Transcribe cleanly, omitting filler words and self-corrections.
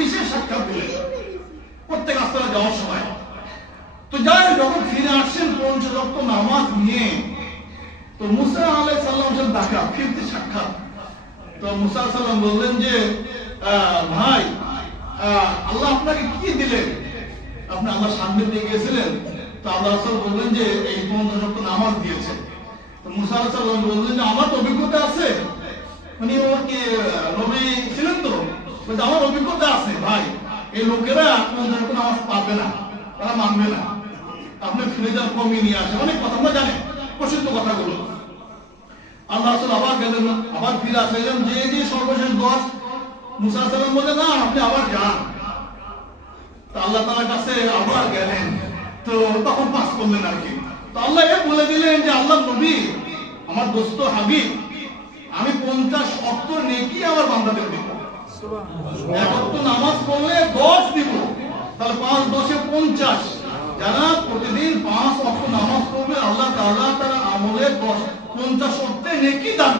বিশেষ সাক্ষাৎ দিলেন প্রত্যেক আস্তানা যাওয়ার সময়। তো যাই যখন ফিরে আসছেন 50 ওয়াক্ত নামাজ নিয়ে, তো মুসা আলাইহিস সালাম দেখা ফিরতে সাক্ষাৎ। তো মুসা সালাম বললেন যে ভাই আল্লাহ আপনাকে কি দিলেন? আপনি আল্লাহ সামনে দিয়ে গিয়েছিলেন, তো আল্লাহ রাসূল বললেন যে এই 50 ওয়াক্ত নামাজ দিয়েছে। তো মুসা আলাইহিস সালাম বললেন যে আমার তো অভিজ্ঞতা আছে, উনি ওর কি নবী ছিলেন, তো বলতে আমার অভিজ্ঞতা আছে ভাই, এই লোকেরা 50 ওয়াক্ত নামাজ পাবে না, তারা মানবে না, আপনি ফিরে যান, কমিয়ে নিয়ে আসেন। অনেক কথা আমরা জানেন, প্রসিদ্ধ কথাগুলো। আল্লাহ রাসূল আবার গেলেন, আবার ফিরে আসলেন, যে সর্বশেষ 10 মুসা সালাম বলে না আপনি আবার যান। তো আল্লাহ তাআলার কাছে আবার গেলেন, তো তখন পাস করলেন আর কি। তো আল্লাহ এ বলে দিলেন যে আল্লাহ নবী আমার দোস্ত হাবিব, আমি 50 ওয়াক্ত নেকি আমার বান্দাদের দেব। সুবহানাল্লাহ। এক ওয়াক্ত নামাজ পড়লে 10 দিব, তাহলে 5 10 এ 50। যারা প্রতিদিন 5 ওয়াক্ত নামাজ পড়বে আল্লাহ তাআলা তার আমলে 50 ওয়াক্তে নেকি দান